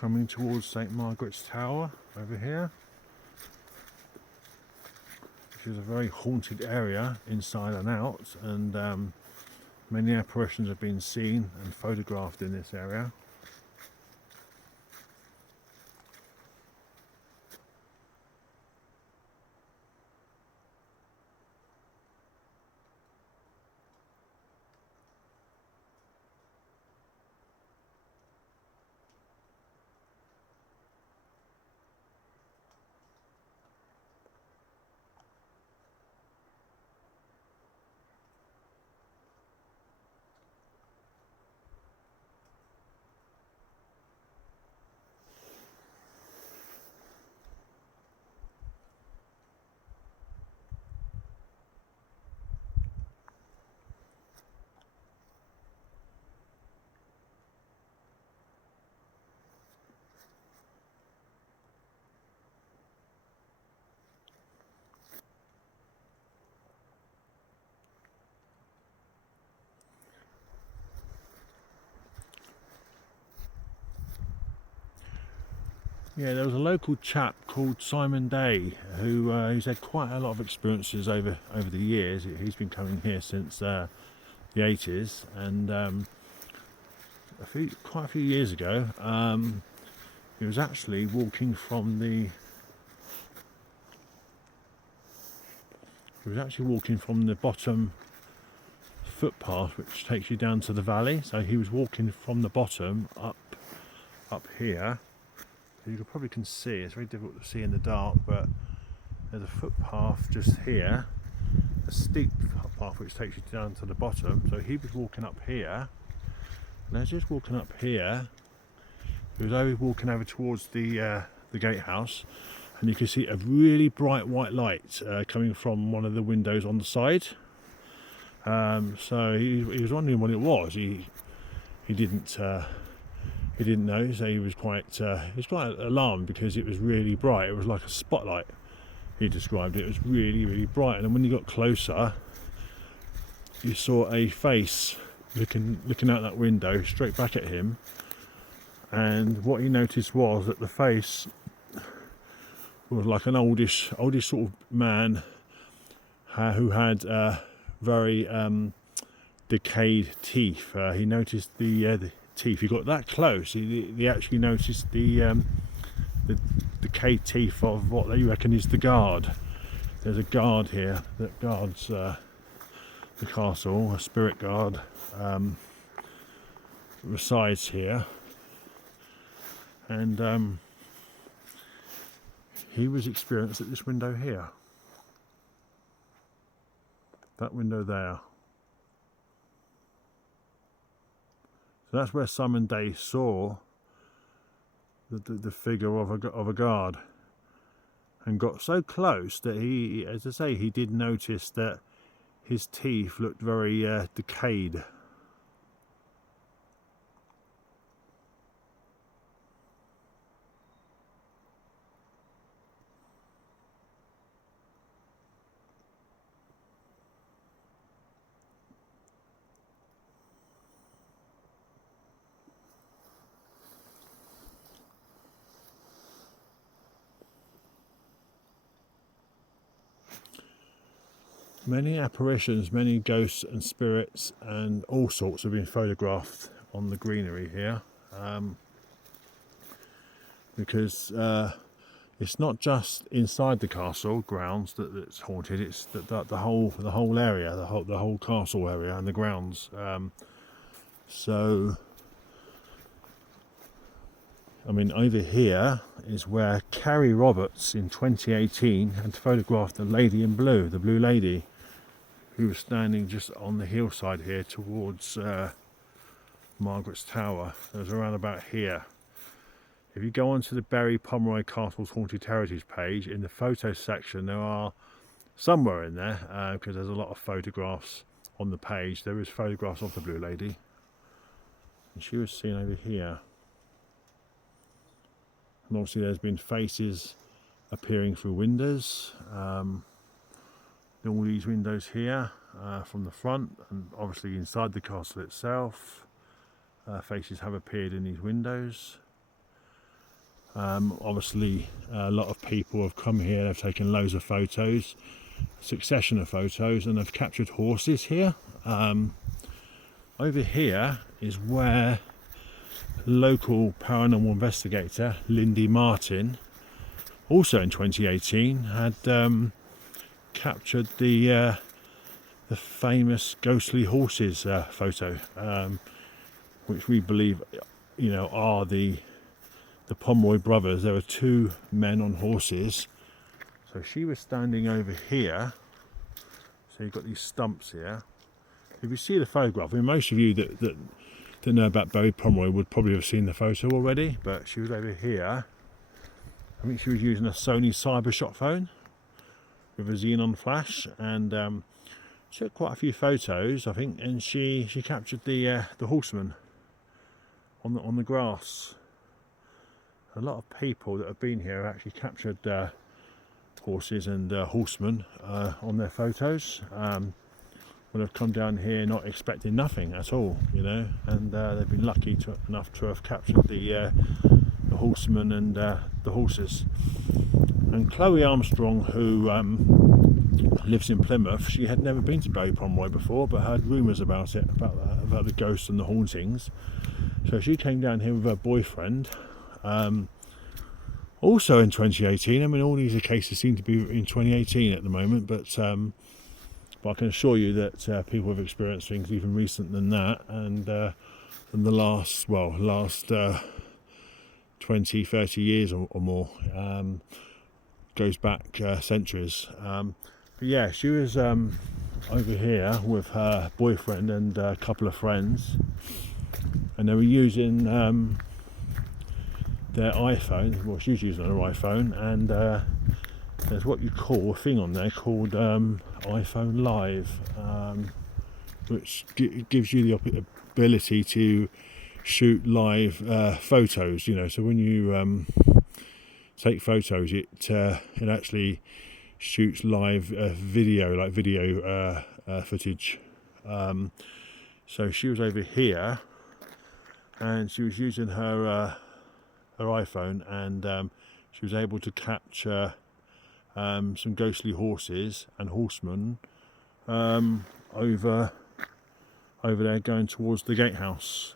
coming towards St Margaret's Tower over here, which is a very haunted area inside and out, and many apparitions have been seen and photographed in this area. Yeah, there was a local chap called Simon Day who he's had quite a lot of experiences over the years. He's been coming here since the 80s, and quite a few years ago, he was actually walking from the bottom footpath which takes you down to the valley. So he was walking from the bottom up here. You probably can see, it's very difficult to see in the dark, but there's a footpath just here, a steep footpath which takes you down to the bottom. So he was walking up here, and as he was walking up here, he was walking over towards the gatehouse, and you can see a really bright white light coming from one of the windows on the side. So he was wondering what it was. He didn't know, so he was quite alarmed because it was really bright. It was like a spotlight, he described it. It was really, really bright, and then when you got closer, you saw a face looking out that window straight back at him. And what he noticed was that the face was like an oldish sort of man who had very decayed teeth. He noticed the teeth. He got that close. He actually noticed the decayed teeth of what they reckon is the guard. There's a guard here that guards the castle, a spirit guard, resides here, and he was experienced at this window here, that window there. So that's where Simon Day saw the figure of a guard, and got so close that he, as I say, he did notice that his teeth looked very decayed. Many apparitions, many ghosts and spirits and all sorts have been photographed on the greenery here, because it's not just inside the castle grounds that's haunted. It's the whole area, the whole castle area and the grounds. So, I mean, over here is where Carrie Roberts in 2018 had photographed the lady in blue, the Blue Lady, who was standing just on the hillside here towards Margaret's Tower. It was around about here. If you go onto the Bury Pomeroy Castle's Haunted Heritage page, in the photos section, there are somewhere in there, because there's a lot of photographs on the page, there is photographs of the Blue Lady. And she was seen over here. And obviously there's been faces appearing through windows. All these windows here from the front, and obviously inside the castle itself, faces have appeared in these windows. Obviously, a lot of people have come here, they've taken loads of photos, succession of photos, and they've captured horses here. Over here is where local paranormal investigator Lindy Martin, also in 2018, had captured the famous ghostly horses photo, which we believe, are the Pomeroy brothers. There were two men on horses. So she was standing over here. So you've got these stumps here. If you see the photograph, I mean, most of you that know about Barry Pomeroy would probably have seen the photo already, but she was over here. I think she was using a Sony Cybershot phone with a xenon flash, and took quite a few photos, I think, and she captured the horseman on the grass. A lot of people that have been here have actually captured horses and horsemen on their photos. Will have come down here not expecting nothing at all, and they've been lucky enough to have captured the horsemen and the horses. And Chloe Armstrong, who lives in Plymouth, she had never been to Barry Pomeroy before, but heard rumours about it, about the ghosts and the hauntings. So she came down here with her boyfriend. Also in 2018, I mean, all these cases seem to be in 2018 at the moment, but I can assure you that people have experienced things even recent than that, and in the last 20, 30 years or more, goes back centuries. But yeah, she was over here with her boyfriend and a couple of friends, and they were using their iPhone. Well, she was using her iPhone, and there's what you call a thing on there called iPhone Live, which gives you the ability to shoot live photos. So when you take photos, it actually shoots live video footage. So she was over here, and she was using her iPhone, and she was able to capture some ghostly horses and horsemen over there going towards the gatehouse.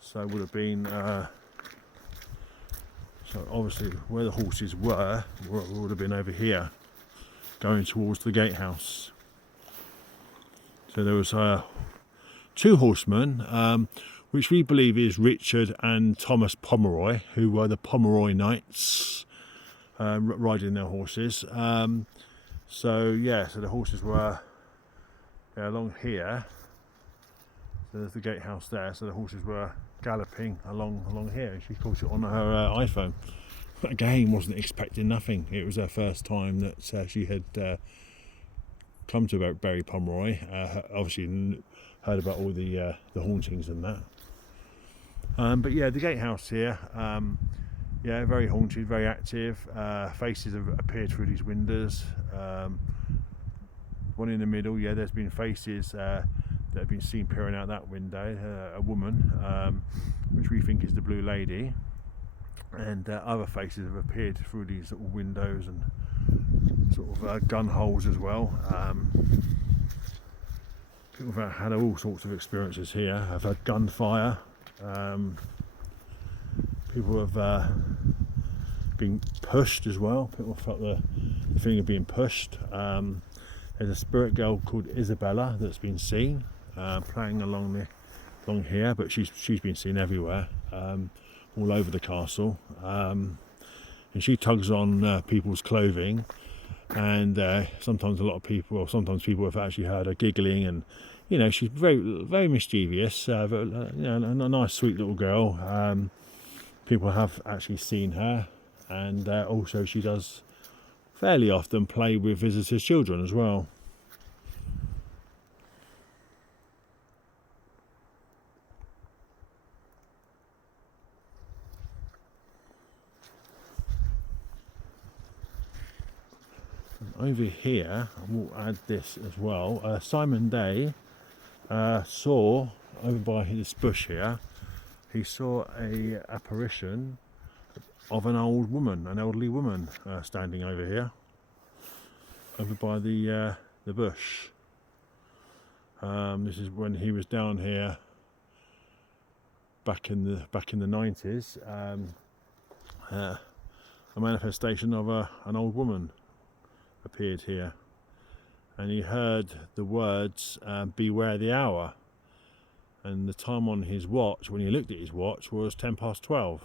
So it would have been so obviously where the horses would have been over here going towards the gatehouse. So there was two horsemen, which we believe is Richard and Thomas Pomeroy, who were the Pomeroy Knights, riding their horses. So the horses were along here. So there's the gatehouse there. So the horses were galloping along here, and she caught it on her iPhone. But again, wasn't expecting nothing. It was her first time that she had come to Barry Pomeroy. Obviously heard about all the hauntings and that. But yeah, the gatehouse here, very haunted, very active. Faces have appeared through these windows. One in the middle, there's been faces that have been seen peering out that window. A woman, which we think is the Blue Lady, and other faces have appeared through these little windows and sort of gun holes as well. People have had all sorts of experiences here. Have had gunfire. People have been pushed as well. People felt the feeling of being pushed. There's a spirit girl called Isabella that's been seen playing along here, but she's been seen everywhere, all over the castle, and she tugs on people's clothing, and sometimes people have actually heard her giggling, and she's very, very mischievous, but, a nice sweet little girl. People have actually seen her, and also she does fairly often play with visitors' children as well. Over here, we'll add this as well. Simon Day saw over by this bush here. He saw a apparition of an old woman, an elderly woman, standing over here, over by the bush. This is when he was down here back in the 90s. A manifestation of an old woman appeared here, and he heard the words, "Beware the hour." And the time on his watch, when he looked at his watch, was 12:10.